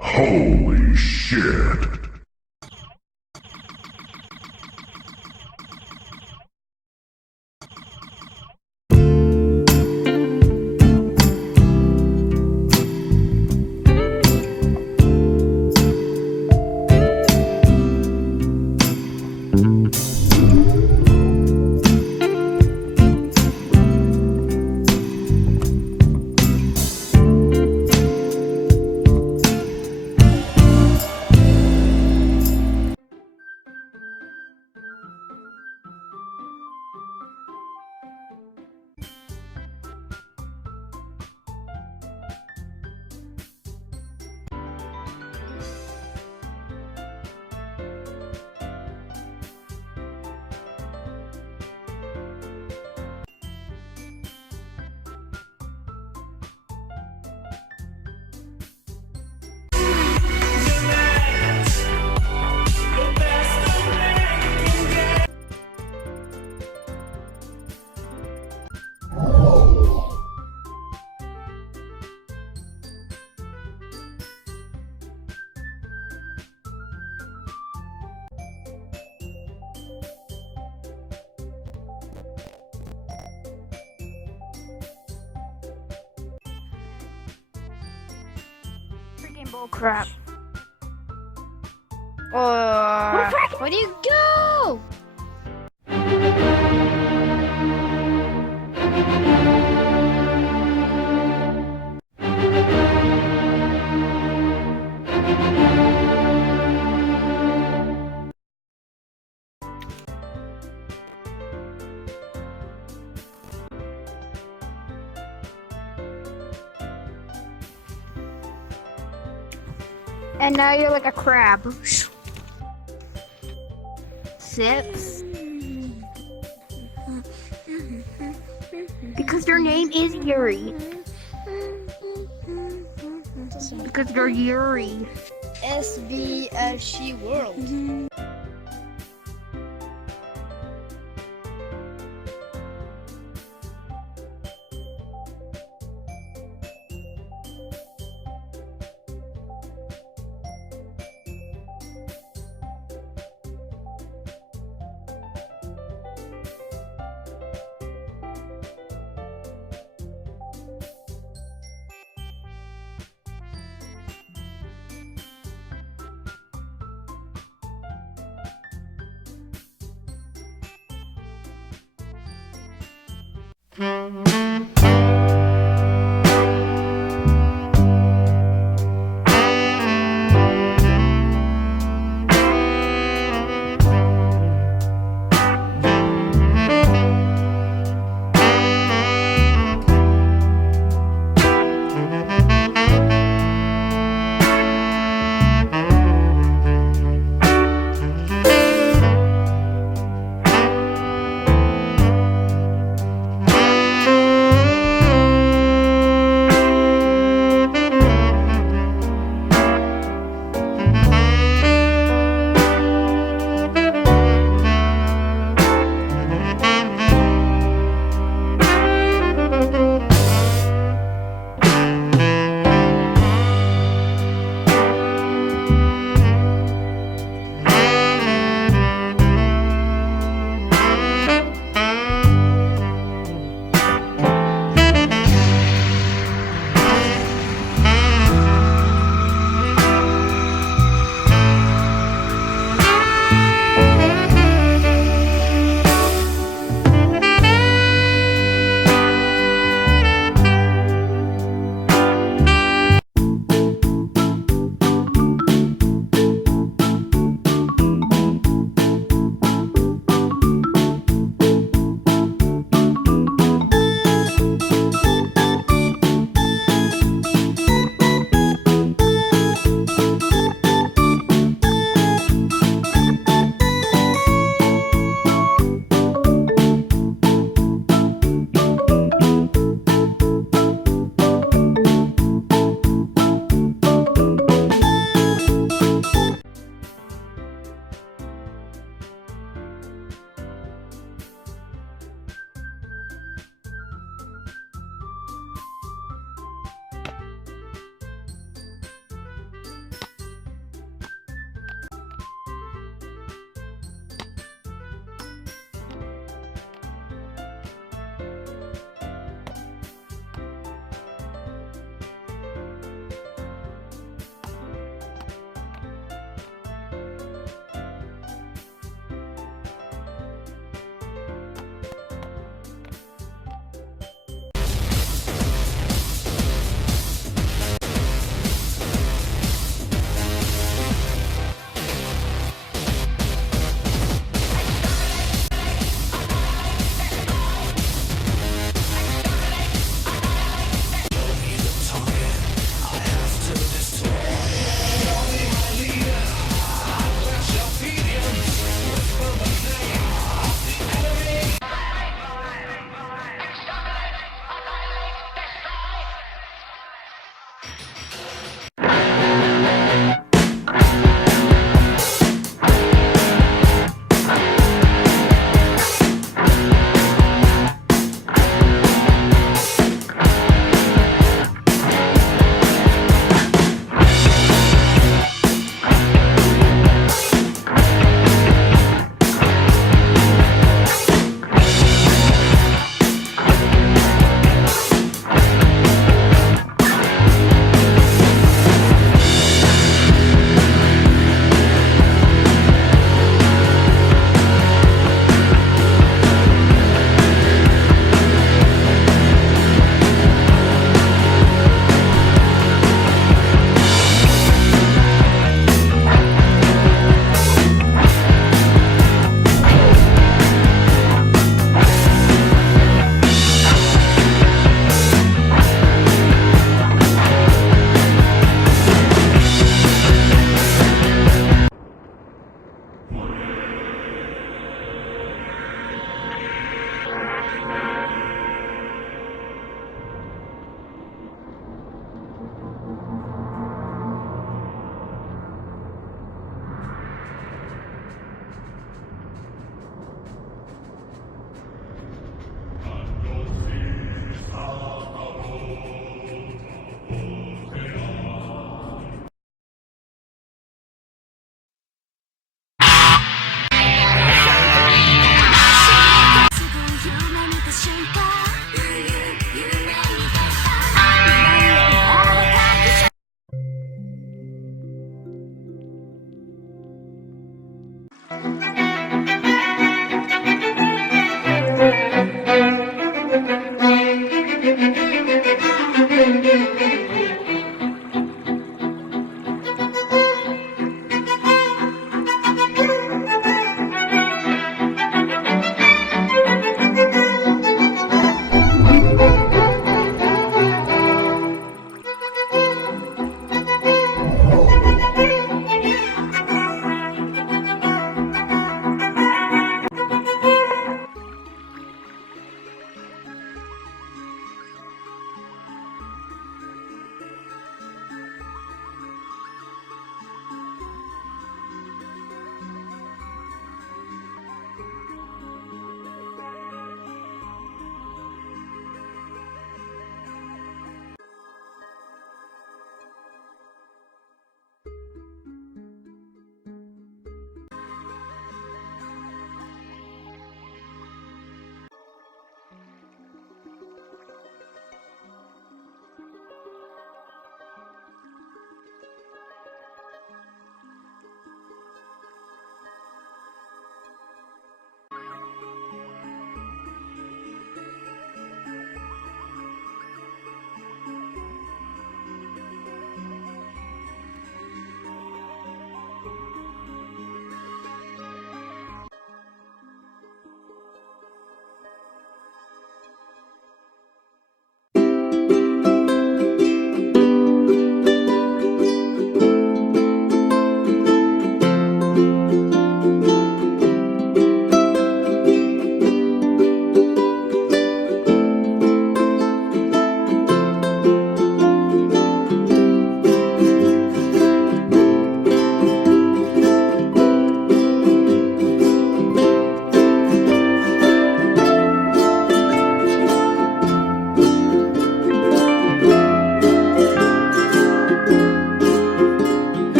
Holy shit! Freaking bull crap. Where do you go? And now you're like a crab. Sips. Because your name is Yuri. Because you're Yuri. SVFC World.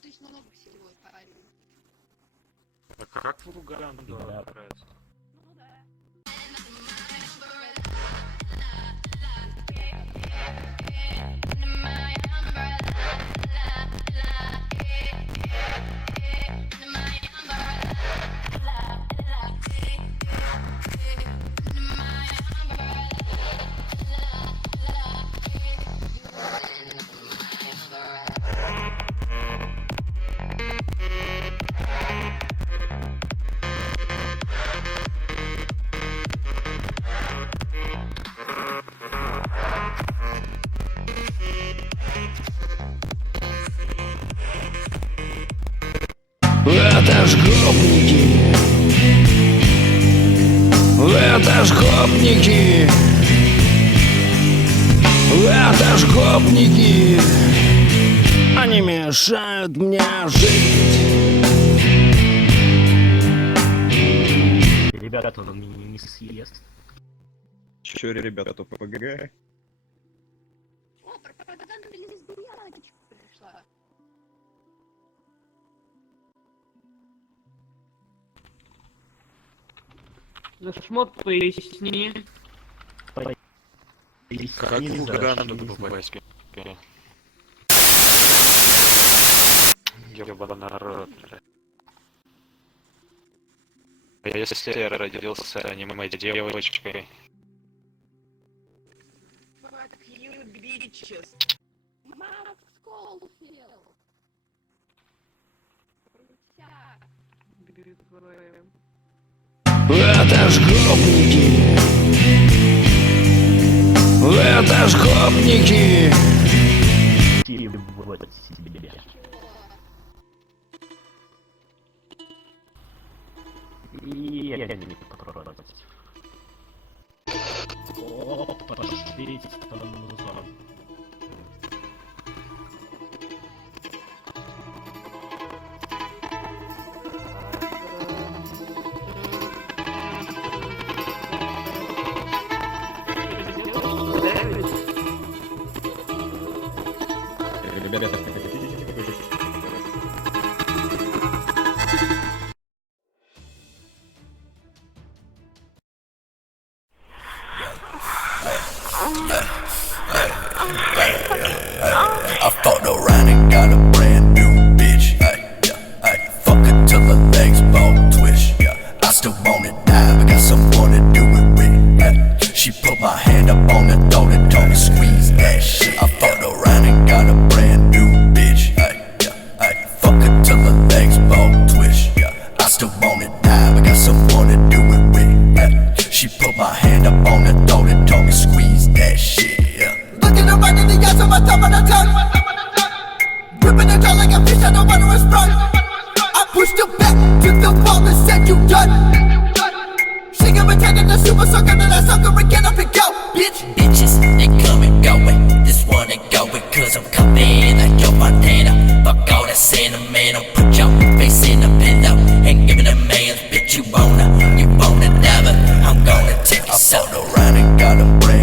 Тут много всего, правильно. А как в Уганду отправиться? Ну да. Это ж гопники, это ж гопники, это ж гопники, они мешают мне жить. Ребята, он меня не съест. Чё, ребята, то ППГ? О, пропаганда лесбияночка пришла. За шмот поясни. Как в Уганду попасть? Ёбаный народ. А если я родился аниме девочкой? Fuck you, bitches. Мама в школу сел. Это ж гопники, это ж гопники. Вот себе. И я не попробовать. О, пошли там. Ребята, I fucked around and got a brand new bitch. Fuck her till her legs bone twitch. I still wanna die, but got someone to do it with. She put my hand up on the throat and told me squeeze that shit. I fucked around and got a brand new bitch. Fuck her till her legs bone twitch. I still wanna die, but got someone to do it with. She put my hand up on the throat and told me squeeze that shit. Looking around in the eyes of my top of the tongue, gripping the jaw like a fish, I don't want to respond. I pushed her back to the wall and said you done. She got pretending the super sucker, then I sucker and get up and go, bitch. Bitches, they come and go, and this one ain't going cause I'm coming like your Montana. Fuck all that sentimental, put your face in the pillow and give it a man's bitch. You wanna never, I'm gonna take you so around and got a brand